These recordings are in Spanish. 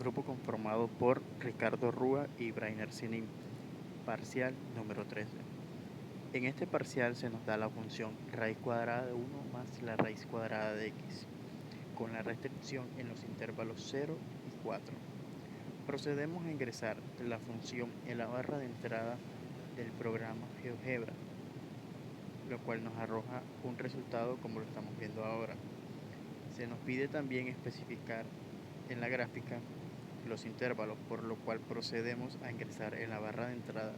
grupo conformado por Ricardo Rúa y Brainer Sinin, parcial número 13. En este parcial se nos da la función raíz cuadrada de 1 más la raíz cuadrada de x, con la restricción en los intervalos 0 y 4. Procedemos a ingresar la función en la barra de entrada del programa GeoGebra, lo cual nos arroja un resultado como lo estamos viendo ahora. Se nos pide también especificar en la gráfica los intervalos, por lo cual procedemos a ingresar en la barra de entrada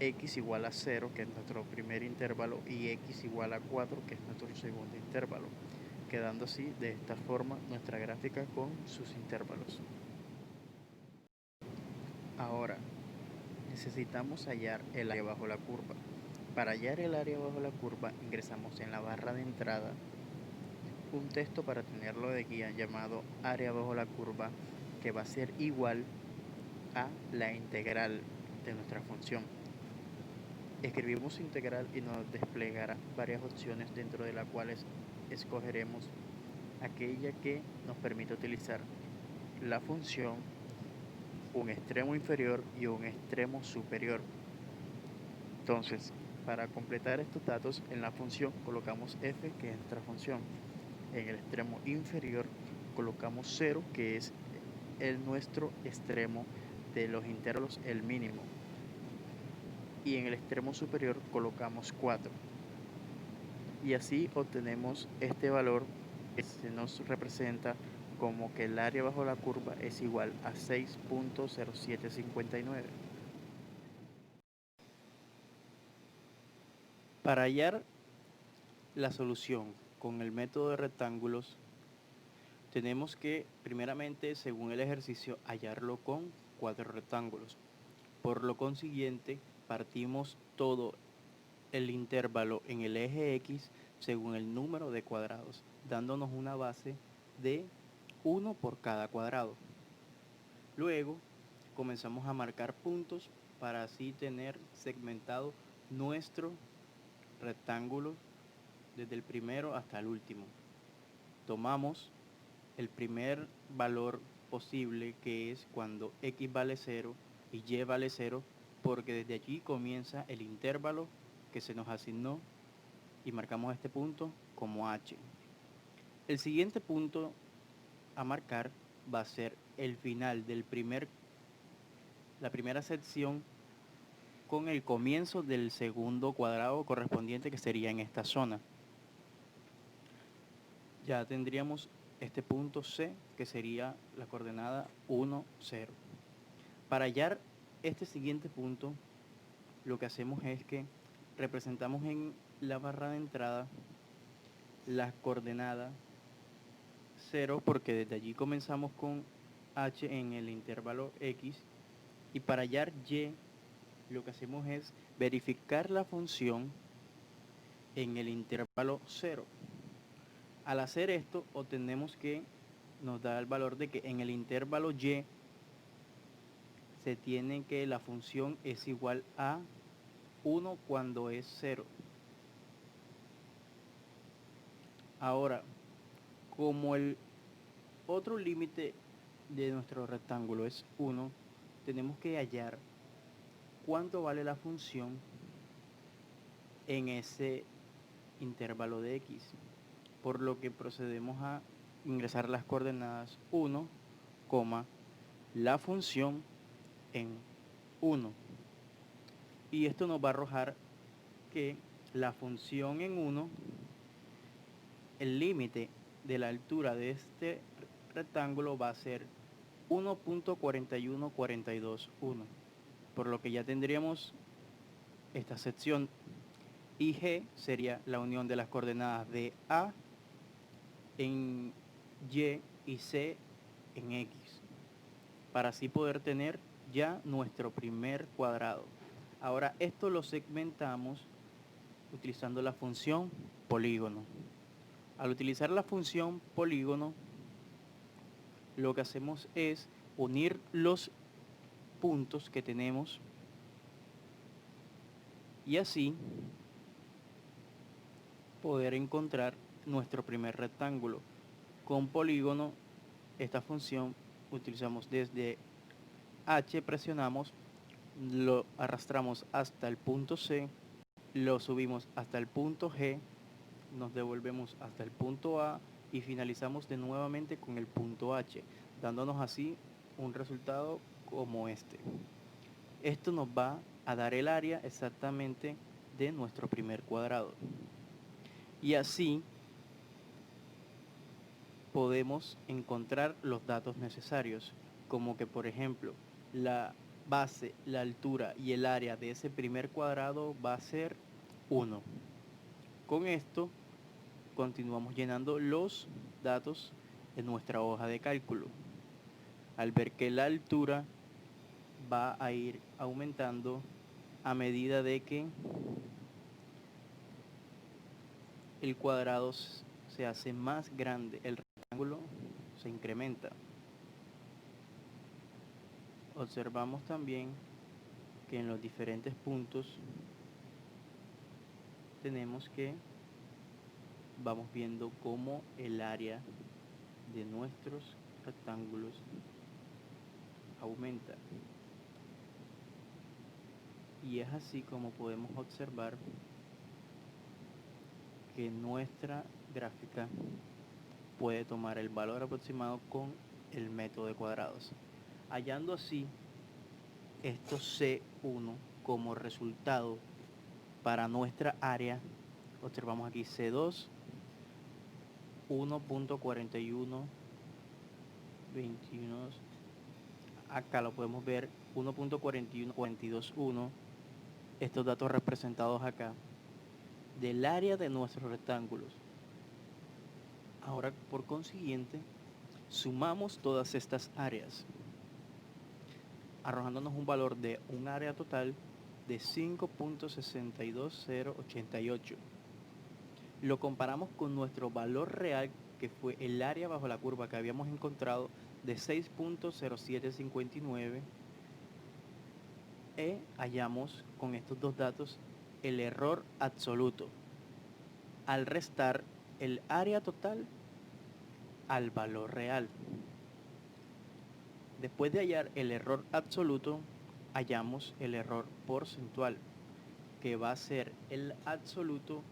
x igual a 0, que es nuestro primer intervalo, y x igual a 4, que es nuestro segundo intervalo, quedando así de esta forma nuestra gráfica con sus intervalos. Ahora, necesitamos hallar el área bajo la curva. Para hallar el área bajo la curva, ingresamos en la barra de entrada un texto para tenerlo de guía llamado área bajo la curva, que va a ser igual a la integral de nuestra función. Escribimos integral y nos desplegará varias opciones, dentro de las cuales escogeremos aquella que nos permite utilizar la función, un extremo inferior y un extremo superior. Entonces, para completar estos datos, en la función colocamos f, que es nuestra función. En el extremo inferior colocamos 0, que es nuestro extremo de los intervalos, el mínimo. Y en el extremo superior colocamos 4. Y así obtenemos este valor que se nos representa como que el área bajo la curva es igual a 6.0759. Para hallar la solución con el método de rectángulos, tenemos que primeramente, según el ejercicio, hallarlo con 4 rectángulos. Por lo consiguiente, partimos todo el intervalo en el eje X según el número de cuadrados, dándonos una base de 1 por cada cuadrado. Luego comenzamos a marcar puntos para así tener segmentado nuestro rectángulo desde el primero hasta el último. Tomamos el primer valor posible, que es cuando x vale 0 y y vale 0, porque desde allí comienza el intervalo que se nos asignó, y marcamos este punto como h. El siguiente punto a marcar va a ser el final del la primera sección, con el comienzo del segundo cuadrado correspondiente, que sería en esta zona. Ya tendríamos este punto C, que sería la coordenada 1, 0. Para hallar este siguiente punto, lo que hacemos es que representamos en la barra de entrada las coordenadas 0, porque desde allí comenzamos con h en el intervalo x, y para hallar y, lo que hacemos es verificar la función en el intervalo 0. Al hacer esto, obtenemos que nos da el valor de que en el intervalo y se tiene que la función es igual a 1 cuando es 0. Ahora, como el otro límite de nuestro rectángulo es 1, tenemos que hallar cuánto vale la función en ese intervalo de x, por lo que procedemos a ingresar las coordenadas 1, la función en 1, y esto nos va a arrojar que la función en 1, el límite de la altura de este rectángulo va a ser 1.41421, por lo que ya tendríamos esta sección, y G sería la unión de las coordenadas de A en Y y C en X, para así poder tener ya nuestro primer cuadrado. Ahora esto lo segmentamos utilizando la función polígono. Al utilizar la función polígono, lo que hacemos es unir los puntos que tenemos, y así poder encontrar nuestro primer rectángulo. Con polígono, esta función utilizamos desde H, presionamos, lo arrastramos hasta el punto C, lo subimos hasta el punto G, nos devolvemos hasta el punto A y finalizamos de nuevamente con el punto H, dándonos así un resultado como este. Esto nos va a dar el área exactamente de nuestro primer cuadrado. Y así podemos encontrar los datos necesarios, como que por ejemplo la base, la altura y el área de ese primer cuadrado va a ser 1. Con esto continuamos llenando los datos en nuestra hoja de cálculo. Al ver que la altura va a ir aumentando a medida de que el cuadrado se hace más grande, el rectángulo se incrementa. Observamos también que en los diferentes puntos tenemos que vamos viendo cómo el área de nuestros rectángulos aumenta. Y es así como podemos observar que nuestra gráfica puede tomar el valor aproximado con el método de cuadrados, hallando así estos C1 como resultado para nuestra área. Observamos aquí C2 1.41 21, acá lo podemos ver 1.41 42.1, estos datos representados acá del área de nuestros rectángulos. Ahora, por consiguiente, sumamos todas estas áreas, arrojándonos un valor de un área total de 5.62088. Lo comparamos con nuestro valor real, que fue el área bajo la curva que habíamos encontrado de 6.0759, y hallamos con estos dos datos el error absoluto al restar el área total al valor real. Después de hallar el error absoluto, hallamos el error porcentual, que va a ser el absoluto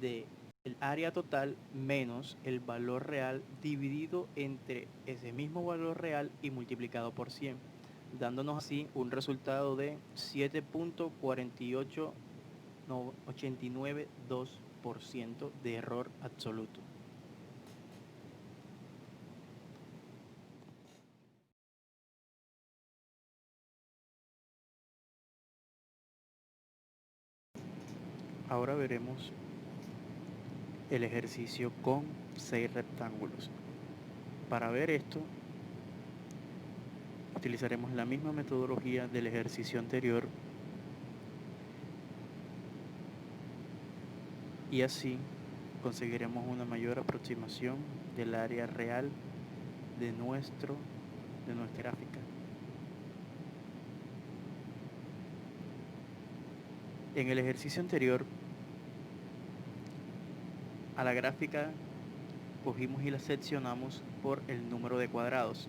de el área total menos el valor real dividido entre ese mismo valor real y multiplicado por 100, dándonos así un resultado de 7.892% de error absoluto. Ahora veremos el ejercicio con 6 rectángulos. Para ver esto, utilizaremos la misma metodología del ejercicio anterior y así conseguiremos una mayor aproximación del área real de nuestra gráfica. En el ejercicio anterior, a la gráfica cogimos y la seccionamos por el número de cuadrados.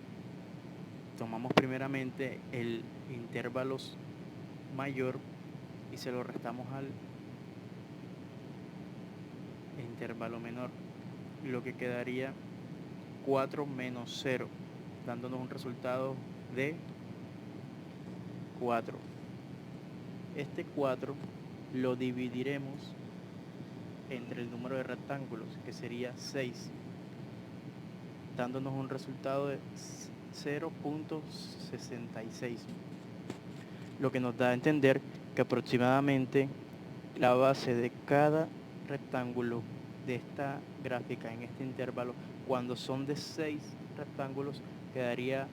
Tomamos primeramente el intervalo mayor y se lo restamos al intervalo menor, lo que quedaría 4 menos 0, dándonos un resultado de 4. Este 4 lo dividiremos entre el número de rectángulos, que sería 6, dándonos un resultado de 0.66, lo que nos da a entender que aproximadamente la base de cada rectángulo de esta gráfica en este intervalo, cuando son de 6 rectángulos, quedaría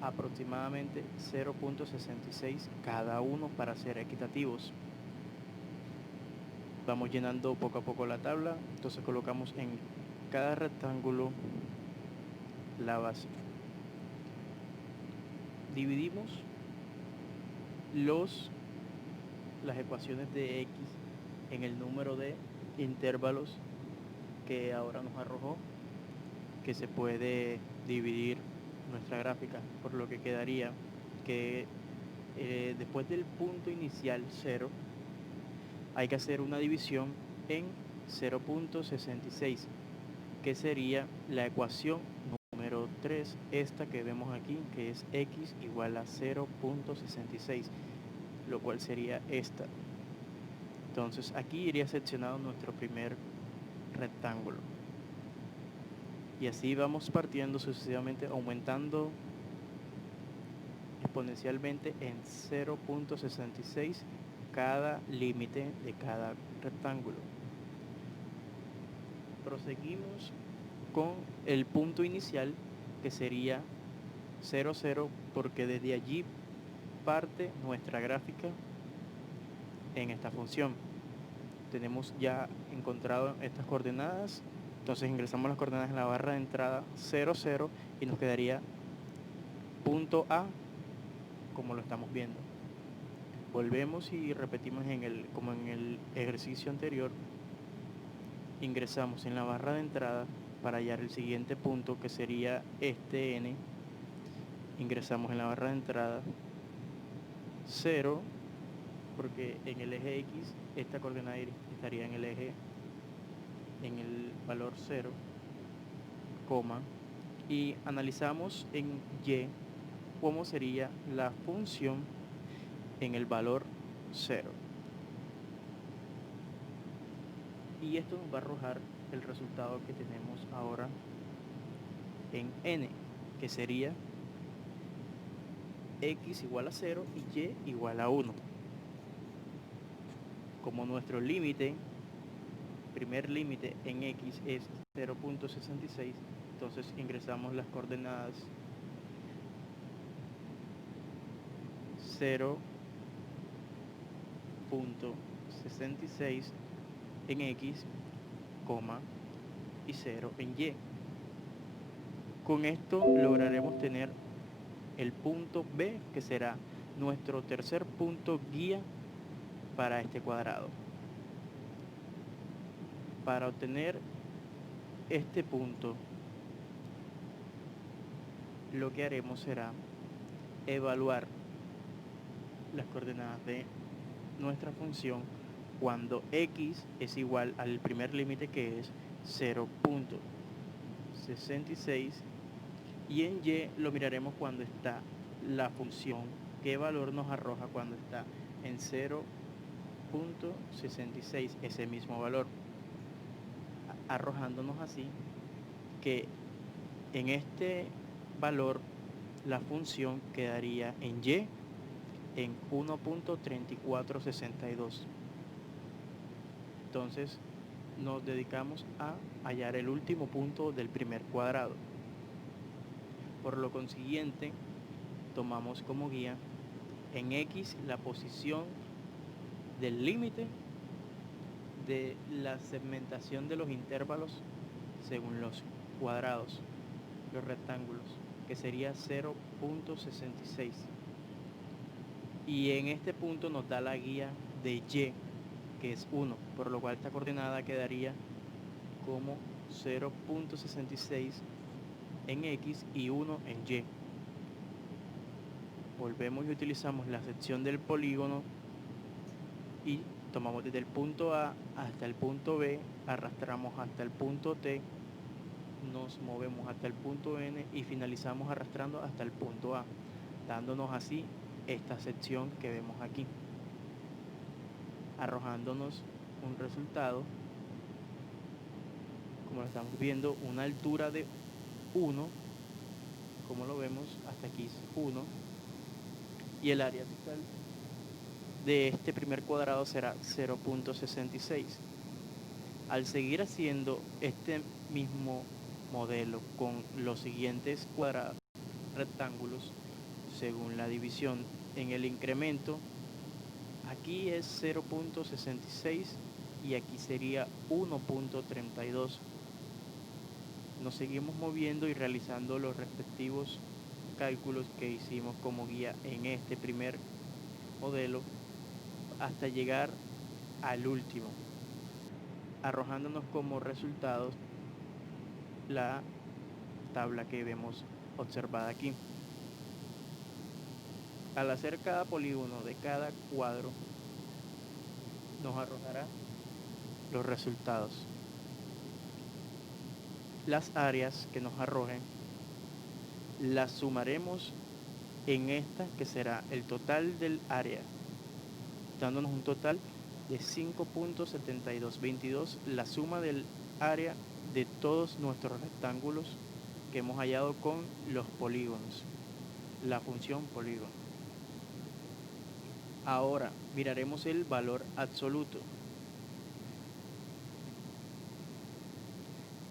aproximadamente 0.66 cada uno para ser equitativos. Vamos llenando poco a poco la tabla, entonces colocamos en cada rectángulo la base. Dividimos las ecuaciones de x en el número de intervalos que ahora nos arrojó, que se puede dividir nuestra gráfica, por lo que quedaría que después del punto inicial 0 hay que hacer una división en 0.66, que sería la ecuación número 3, esta que vemos aquí, que es x igual a 0.66, lo cual sería esta. Entonces aquí iría seccionado nuestro primer rectángulo. Y así vamos partiendo sucesivamente, aumentando exponencialmente en 0.66 cada límite de cada rectángulo. Proseguimos con el punto inicial, que sería 0, 0, porque desde allí parte nuestra gráfica en esta función. Tenemos ya encontrado estas coordenadas, entonces ingresamos las coordenadas en la barra de entrada 0, 0 y nos quedaría punto A, como lo estamos viendo. Volvemos y repetimos como en el ejercicio anterior. Ingresamos en la barra de entrada para hallar el siguiente punto, que sería este N. Ingresamos en la barra de entrada 0, porque en el eje X esta coordenada estaría en el valor 0, coma, y analizamos en Y cómo sería la función en el valor 0. Y esto nos va a arrojar el resultado que tenemos ahora en N, que sería X igual a 0 y Y igual a 1. Como nuestro límite, primer límite en X es 0.66, entonces ingresamos las coordenadas 0.66 en X, coma, y 0 en Y. Con esto lograremos tener el punto B, que será nuestro tercer punto guía para este cuadrado. Para obtener este punto, lo que haremos será evaluar las coordenadas de nuestra función cuando X es igual al primer límite, que es 0.66, y en Y lo miraremos cuando está la función, qué valor nos arroja cuando está en 0.66, ese mismo valor, arrojándonos así que en este valor la función quedaría en Y en 1.3462. Entonces nos dedicamos a hallar el último punto del primer cuadrado. Por lo consiguiente, tomamos como guía en X la posición del límite de la segmentación de los intervalos según los cuadrados, los rectángulos, que sería 0.66. Y en este punto nos da la guía de Y, que es 1, por lo cual esta coordenada quedaría como 0.66 en X y 1 en Y. Volvemos y utilizamos la sección del polígono y tomamos desde el punto A hasta el punto B, arrastramos hasta el punto T, nos movemos hasta el punto N y finalizamos arrastrando hasta el punto A, dándonos así esta sección que vemos aquí, arrojándonos un resultado, como lo estamos viendo, una altura de 1, como lo vemos, hasta aquí es 1, y el área total de este primer cuadrado será 0.66. Al seguir haciendo este mismo modelo con los siguientes cuadrados, rectángulos, según la división en el incremento, aquí es 0.66 y aquí sería 1.32. Nos seguimos moviendo y realizando los respectivos cálculos que hicimos como guía en este primer modelo hasta llegar al último, arrojándonos como resultados la tabla que vemos observada aquí. Al hacer cada polígono de cada cuadro, nos arrojará los resultados. Las áreas que nos arrojen las sumaremos en esta, que será el total del área, dándonos un total de 5.7222, la suma del área de todos nuestros rectángulos que hemos hallado con los polígonos, la función polígono. Ahora miraremos el valor absoluto,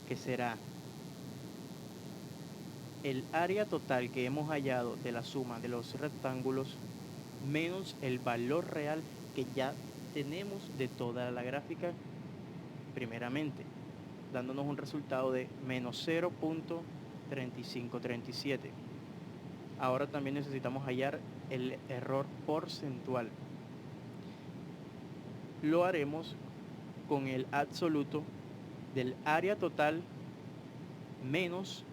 que será el área total que hemos hallado de la suma de los rectángulos menos el valor real que ya tenemos de toda la gráfica primeramente, dándonos un resultado de menos 0.3537. Ahora también necesitamos hallar el error porcentual. Lo haremos con el absoluto del área total menos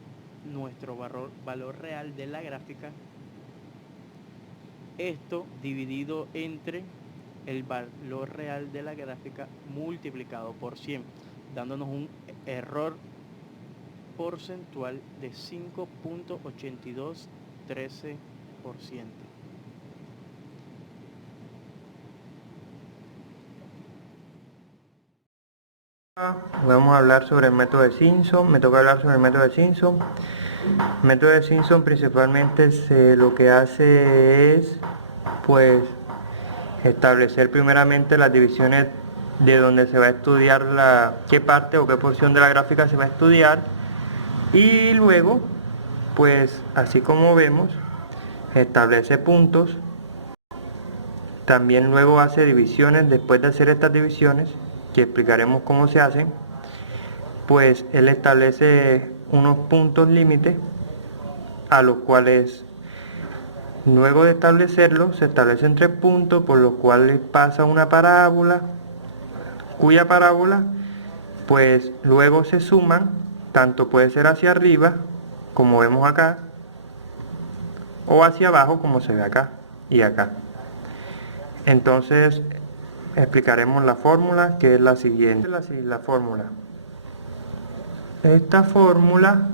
nuestro valor real de la gráfica, esto dividido entre el valor real de la gráfica multiplicado por 100, dándonos un error porcentual de 5.8213%. Vamos a hablar sobre el método de Simpson. Me toca hablar sobre el método de Simpson. El método de Simpson principalmente lo que hace es pues establecer primeramente las divisiones de donde se va a estudiar qué parte o qué porción de la gráfica se va a estudiar, y luego pues así como vemos establece puntos. También luego hace divisiones. Después de hacer estas divisiones, que explicaremos cómo se hacen, pues él establece unos puntos límites a los cuales, luego de establecerlos, se establecen 3 puntos por los cuales pasa una parábola, cuya parábola pues luego se suman, tanto puede ser hacia arriba como vemos acá, o hacia abajo como se ve acá y acá. Entonces explicaremos la fórmula, que es la siguiente. La fórmula. Esta fórmula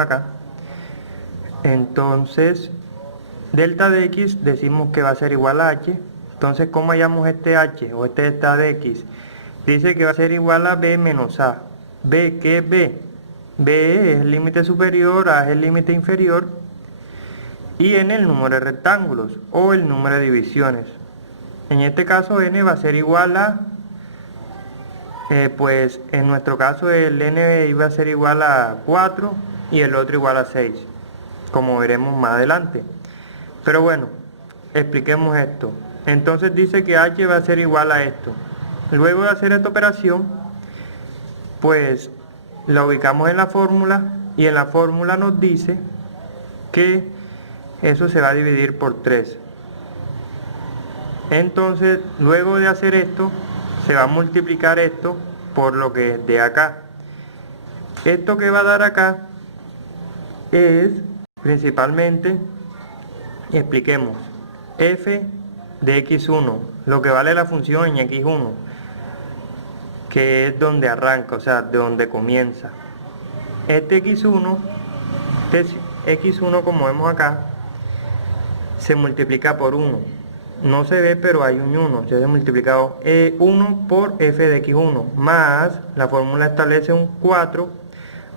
acá. Entonces, delta de x decimos que va a ser igual a h. Entonces, ¿cómo hallamos este h o este delta de x? Dice que va a ser igual a b menos a. ¿B qué es b? B es el límite superior, a es el límite inferior, y n el número de rectángulos o el número de divisiones. En este caso n va a ser igual a, pues en nuestro caso el n iba a ser igual a 4 y el otro igual a 6, como veremos más adelante. Pero bueno, expliquemos esto. Entonces dice que h va a ser igual a esto. Luego de hacer esta operación, pues la ubicamos en la fórmula, y en la fórmula nos dice que eso se va a dividir por 3. Entonces, luego de hacer esto, se va a multiplicar esto por lo que es de acá. Esto que va a dar acá es principalmente, expliquemos, f de x1, lo que vale la función en x1, que es donde arranca, o sea, de donde comienza. Este x1 como vemos acá, se multiplica por 1. No se ve, pero hay un 1, se ha multiplicado 1 por f de x1, más la fórmula establece un 4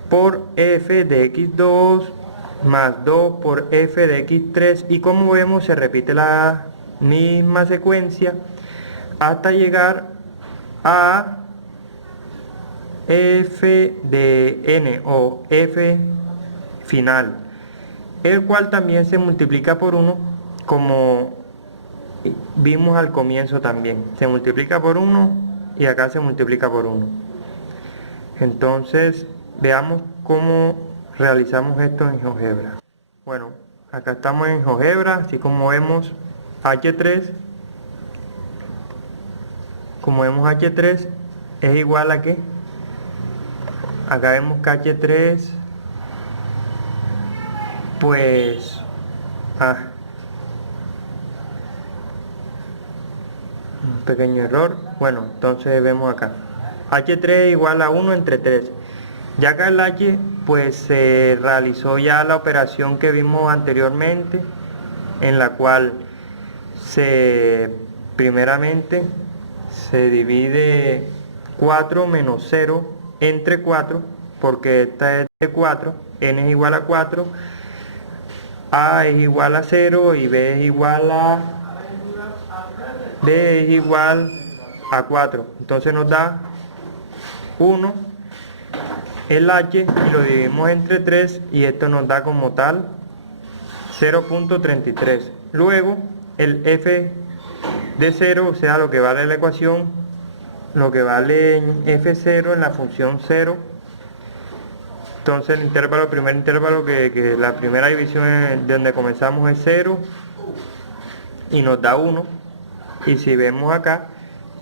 por f de x2, más 2 por f de x3, y como vemos se repite la misma secuencia hasta llegar a f de n o f final, el cual también se multiplica por 1, como vimos al comienzo también. Se multiplica por 1 y acá se multiplica por 1. Entonces, veamos cómo realizamos esto en GeoGebra. Bueno, acá estamos en GeoGebra, así como vemos H3. Como vemos H3 es igual a ¿qué? Acá vemos que H3 pues un pequeño error. Bueno, entonces vemos acá h3 igual a 1 entre 3. Ya acá el h pues se realizó ya la operación que vimos anteriormente, en la cual primeramente se divide 4 menos 0 entre 4, porque esta es de 4, n es igual a 4, a es igual a 0 y b es igual a 4. Entonces nos da 1 el h y lo dividimos entre 3 y esto nos da como tal 0.33. Luego el f de 0, o sea lo que vale la ecuación, lo que vale en f0 en la función 0. Entonces el primer intervalo que la primera división de donde comenzamos es 0 y nos da 1. Y si vemos acá,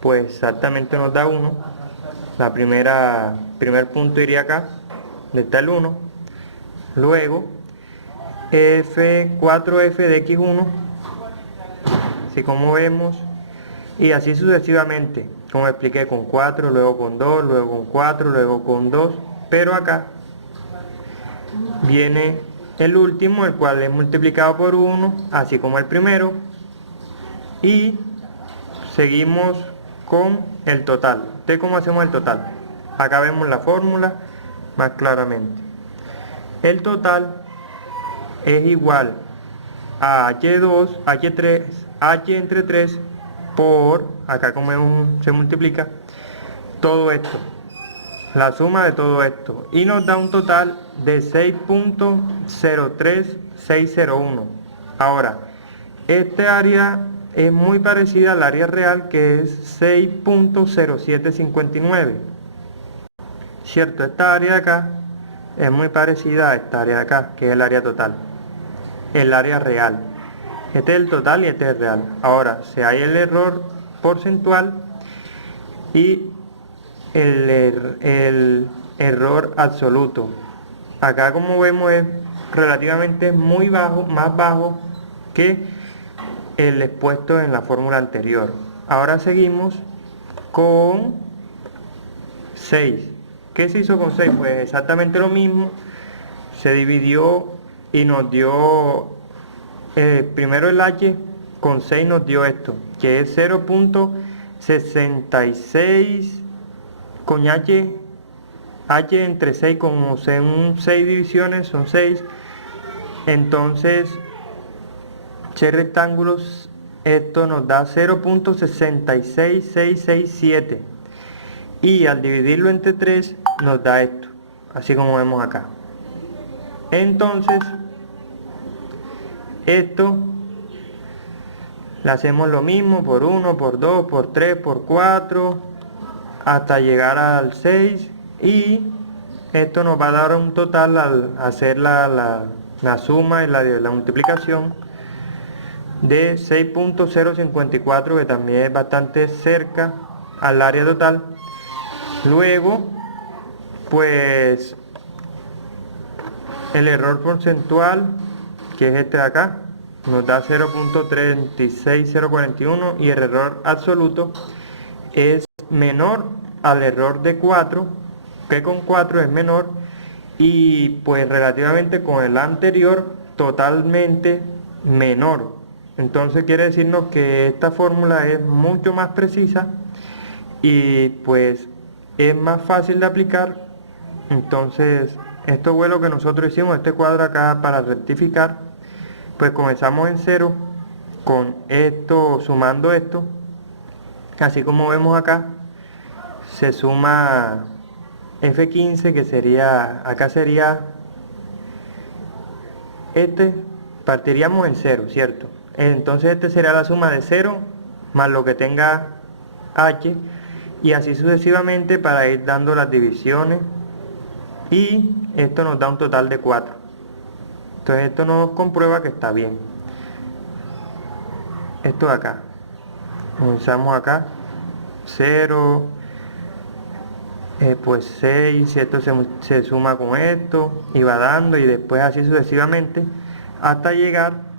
pues exactamente nos da 1. Primer punto iría acá, donde está el 1. Luego f4f de x1, así como vemos, y así sucesivamente, como expliqué, con 4, luego con 2, luego con 4, luego con 2, pero acá viene el último, el cual es multiplicado por 1, así como el primero, y seguimos con el total. ¿Ustedes cómo hacemos el total? Acá vemos la fórmula más claramente. El total es igual a h2, h3, h entre 3 por, acá como se multiplica, todo esto, la suma de todo esto, y nos da un total de 6.03601. Ahora, este área es muy parecida al área real, que es 6.0759, ¿cierto? Esta área de acá es muy parecida a esta área de acá, que es el área total, el área real. Este es el total y este es el real. Ahora, si hay el error porcentual y el error absoluto. Acá, como vemos, es relativamente muy bajo, más bajo que el expuesto en la fórmula anterior. Ahora seguimos con 6. ¿Qué se hizo con 6? Pues exactamente lo mismo. Se dividió y nos dio primero el h con 6, nos dio esto, que es 0.66 con h entre 6, como son 6 divisiones, son 6. Entonces 6 rectángulos, esto nos da 0.66667, y al dividirlo entre 3 nos da esto, así como vemos acá. Entonces esto le hacemos lo mismo por 1, por 2, por 3, por 4, hasta llegar al 6, y esto nos va a dar un total al hacer la suma y la multiplicación de 6.054, que también es bastante cerca al área total. Luego, pues el error porcentual, que es este de acá, nos da 0.36041, y el error absoluto es menor al error de 4, que con 4 es menor, y pues relativamente con el anterior totalmente menor. Entonces quiere decirnos que esta fórmula es mucho más precisa y pues es más fácil de aplicar. Entonces esto fue lo que nosotros hicimos, este cuadro acá, para rectificar. Pues comenzamos en 0 con esto, sumando esto, así como vemos acá. Se suma f15, que sería, acá sería partiríamos en 0, ¿cierto? Entonces este sería la suma de 0 más lo que tenga h, y así sucesivamente para ir dando las divisiones, y esto nos da un total de 4. Entonces esto nos comprueba que está bien. Esto de acá, comenzamos acá, 0, pues 6, esto se suma con esto y va dando, y después así sucesivamente hasta llegar